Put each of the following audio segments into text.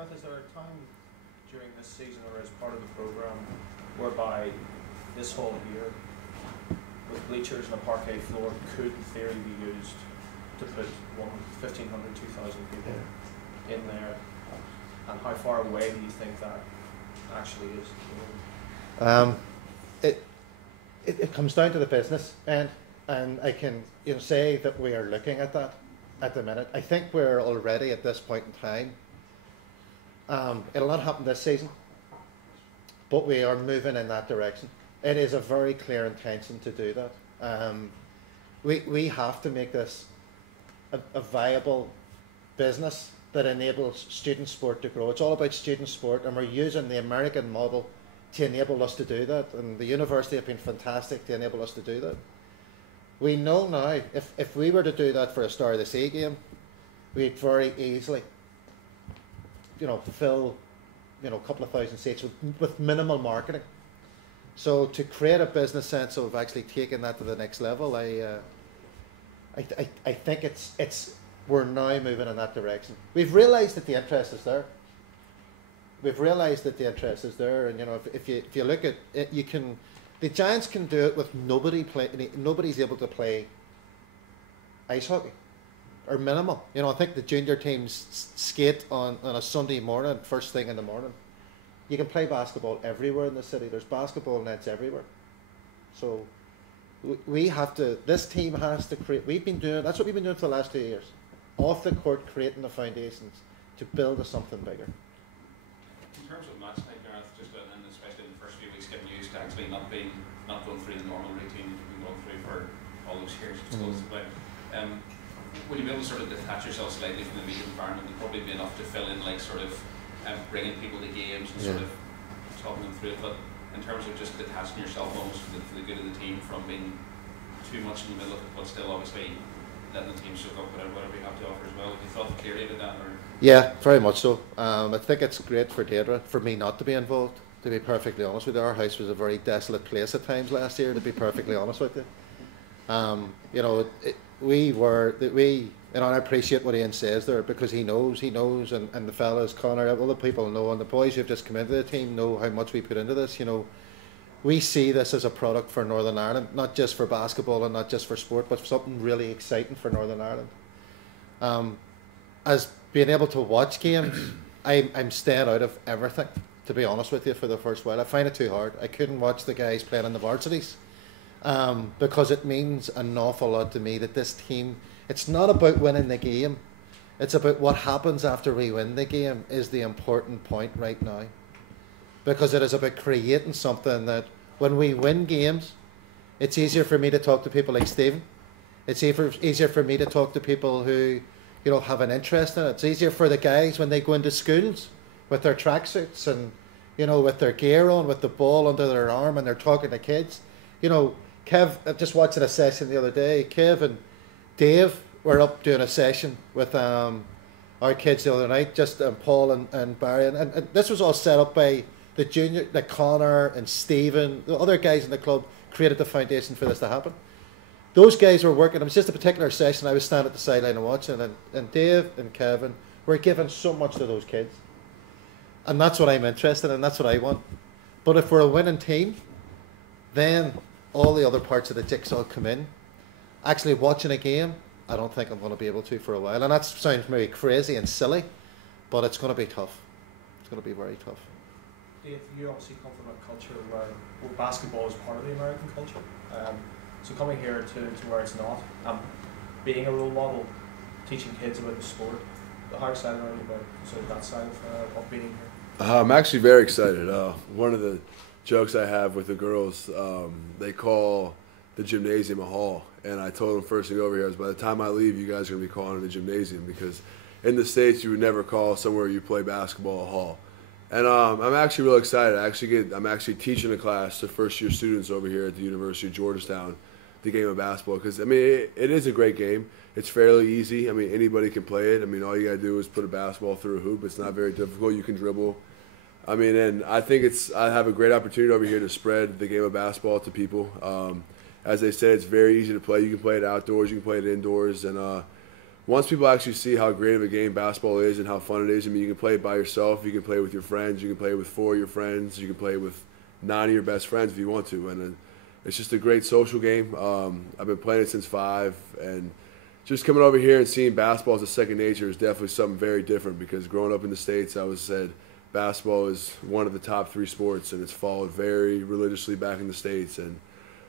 Gareth, is there a time during this season or as part of the programme whereby this hall here, with bleachers and a parquet floor, could in theory be used to put 1,500, 2,000 people in there? And how far away do you think that actually is? It comes down to the business, and I can say that we are looking at that at the minute. I think we're already at this point in time. It'll not happen this season, but we are moving in that direction. It is a very clear intention to do that. We have to make this a viable business that enables student sport to grow. It's all about student sport, and we're using the American model to enable us to do that. And the university have been fantastic to enable us to do that. We know now, if we were to do that for a Star of the Sea game, we'd very easily, fill, a couple of thousand seats with minimal marketing. So to create a business sense of actually taking that to the next level, I think we're now moving in that direction. We've realised that the interest is there. And if you look at it, the Giants can do it with nobody's able to play ice hockey, or minimal. I think the junior teams skate on a Sunday morning, first thing in the morning. You can play basketball everywhere in the city. There's basketball nets everywhere. So this team has to create, that's what we've been doing for the last 2 years. Off the court, creating the foundations to build something bigger. In terms of match night, Gareth, and especially in the first few weeks, getting used to actually not going through the normal routine you've been going through for all those years at schools. Would you be able to sort of detach yourself slightly from the media environment? Would probably be enough to fill in, bringing people to games and sort of talking them through it. But in terms of just detaching yourself almost for the good of the team from being too much in the middle of it, but still obviously letting the team soak up whatever you have to offer as well. Have you thought clearly about that? Or? Yeah, very much so. I think it's great for Deirdre, for me not to be involved, to be perfectly honest with you. Our house was a very desolate place at times last year, to be perfectly honest with you. And I appreciate what Ian says there, because he knows, and the fellas, Connor, other people know, and the boys who've just come into the team know how much we put into this. We see this as a product for Northern Ireland, not just for basketball and not just for sport, but something really exciting for Northern Ireland. As being able to watch games, I'm staying out of everything, to be honest with you, for the first while. I find it too hard. I couldn't watch the guys playing in the varsities, because it means an awful lot to me that this team, it's not about winning the game, it's about what happens after we win the game is the important point right now. Because it is about creating something that when we win games, it's easier for me to talk to people like Stephen. It's easier for me to talk to people who, have an interest in it. It's easier for the guys when they go into schools with their tracksuits and, with their gear on, with the ball under their arm, and they're talking to kids. Kev, I just watching a session the other day. Kev and Dave were up doing a session with our kids the other night, just Paul and Barry. And this was all set up by the junior, like Connor and Stephen, the other guys in the club created the foundation for this to happen. Those guys were working. It was just a particular session. I was standing at the sideline and watching, and Dave and Kevin were giving so much to those kids. And that's what I'm interested in. That's what I want. But if we're a winning team, then all the other parts of the jigsaw come in. Actually watching a game, I don't think I'm going to be able to for a while. And that sounds maybe crazy and silly, but it's going to be tough. It's going to be very tough. Dave, you obviously come from a culture where basketball is part of the American culture. So coming here to where it's not, being a role model, teaching kids about the sport, how excited are you about sort of that side of being here? I'm actually very excited. One of the jokes I have with the girls, they call the gymnasium a hall. And I told them first thing over here is, by the time I leave, you guys are going to be calling it a gymnasium, because in the States you would never call somewhere you play basketball a hall. And I'm actually real excited. I'm actually teaching a class to first-year students over here at the University of Georgetown, the game of basketball, because it is a great game. It's fairly easy. Anybody can play it. All you gotta do is put a basketball through a hoop. It's not very difficult. You can dribble. And I think I have a great opportunity over here to spread the game of basketball to people. As they said, it's very easy to play. You can play it outdoors. You can play it indoors. And once people actually see how great of a game basketball is and how fun it is, I mean, you can play it by yourself, you can play it with your friends, you can play it with 4 of your friends, you can play it with 9 of your best friends if you want to, and it's just a great social game. I've been playing it since 5, and just coming over here and seeing basketball as a second nature is definitely something very different, because growing up in the States, I was said basketball is one of the top 3 sports, and it's followed very religiously back in the States. And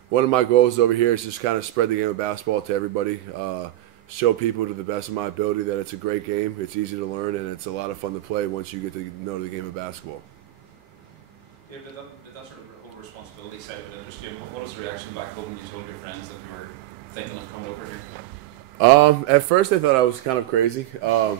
one of my goals over here is just kind of spread the game of basketball to everybody, show people to the best of my ability that it's a great game, it's easy to learn, and it's a lot of fun to play once you get to know the game of basketball. Yeah, did that sort of whole responsibility side of it interest you? What was the reaction back home when you told your friends that you were thinking of coming over here? At first they thought I was kind of crazy. Because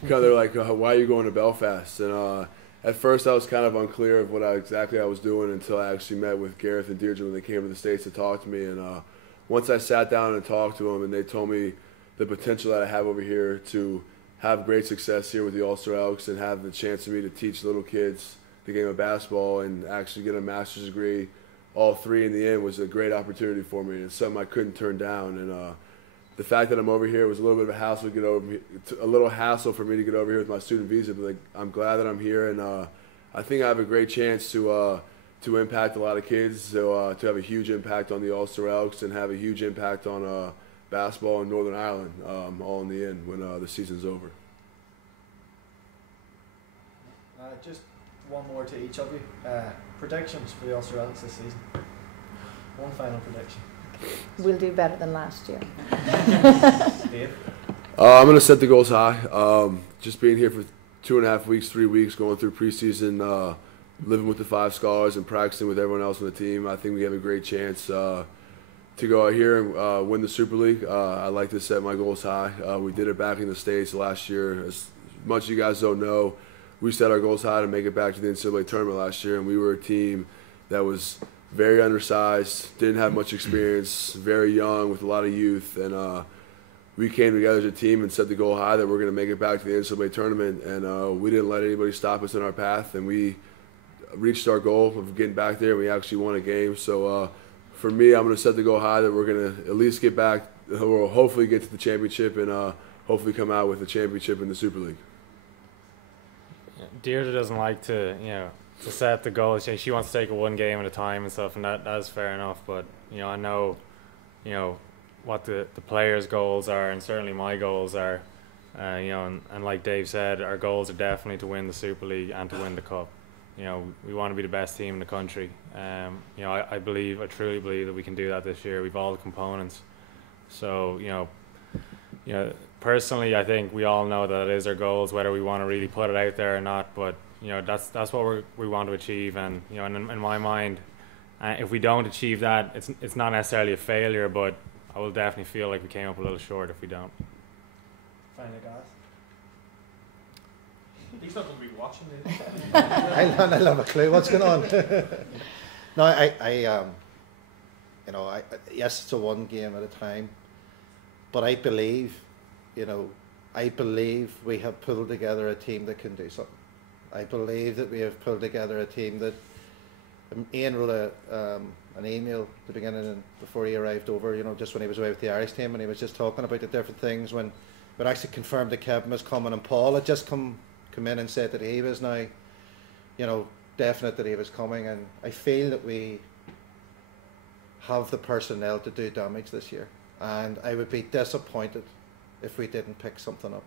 they're like, why are you going to Belfast? And at first I was kind of unclear of what exactly I was doing until I actually met with Gareth and Deirdre when they came to the States to talk to me. And once I sat down and talked to them, and they told me the potential that I have over here to have great success here with the Ulster Elks and have the chance for me to teach little kids the game of basketball and actually get a master's degree, all 3 in the end, was a great opportunity for me, and it's something I couldn't turn down. And the fact that I'm over here was a little bit of a hassle for me to get over here with my student visa, but I'm glad that I'm here, and I think I have a great chance to impact a lot of kids, to have a huge impact on the Ulster Elks and have a huge impact on basketball in Northern Ireland, all in the end when the season's over. Just one more to each of you. Predictions for the Ulster Elks this season. One final prediction. We'll do better than last year. Dave? I'm going to set the goals high. Just being here for 2.5 weeks, 3 weeks, going through preseason, living with the 5 scholars and practicing with everyone else on the team, I think we have a great chance to go out here and win the Super League. I like to set my goals high. We did it back in the States last year. As much as you guys don't know, we set our goals high to make it back to the NCAA tournament last year, and we were a team that was very undersized, didn't have much experience, very young with a lot of youth, and we came together as a team and set the goal high that we're going to make it back to the NCAA tournament, and we didn't let anybody stop us in our path, and we reached our goal of getting back there, and we actually won a game. So for me, I'm going to set the goal high that we're going to at least get back, or hopefully get to the championship, and hopefully come out with a championship in the Super League. Deirdre doesn't like to set the goals. She wants to take it one game at a time and stuff, and that's fair enough. But I know, what the players' goals are, and certainly my goals are. And like Dave said, our goals are definitely to win the Super League and to win the cup. We want to be the best team in the country. I truly believe that we can do that this year. We've all the components. So personally, I think we all know that it is our goals, whether we want to really put it out there or not. But that's what we want to achieve, and in my mind, if we don't achieve that, it's not necessarily a failure, but I will definitely feel like we came up a little short if we don't. Finally, Gareth. He's not going to be watching it. I'll have a clue what's going on. No, yes, it's a one game at a time, but I believe we have pulled together a team that can do something. I believe that we have pulled together a team that Ian wrote an email at the beginning before he arrived over, just when he was away with the Irish team, and he was just talking about the different things when actually confirmed that Kevin was coming, and Paul had just come in and said that he was now, definite that he was coming, and I feel that we have the personnel to do damage this year, and I would be disappointed if we didn't pick something up.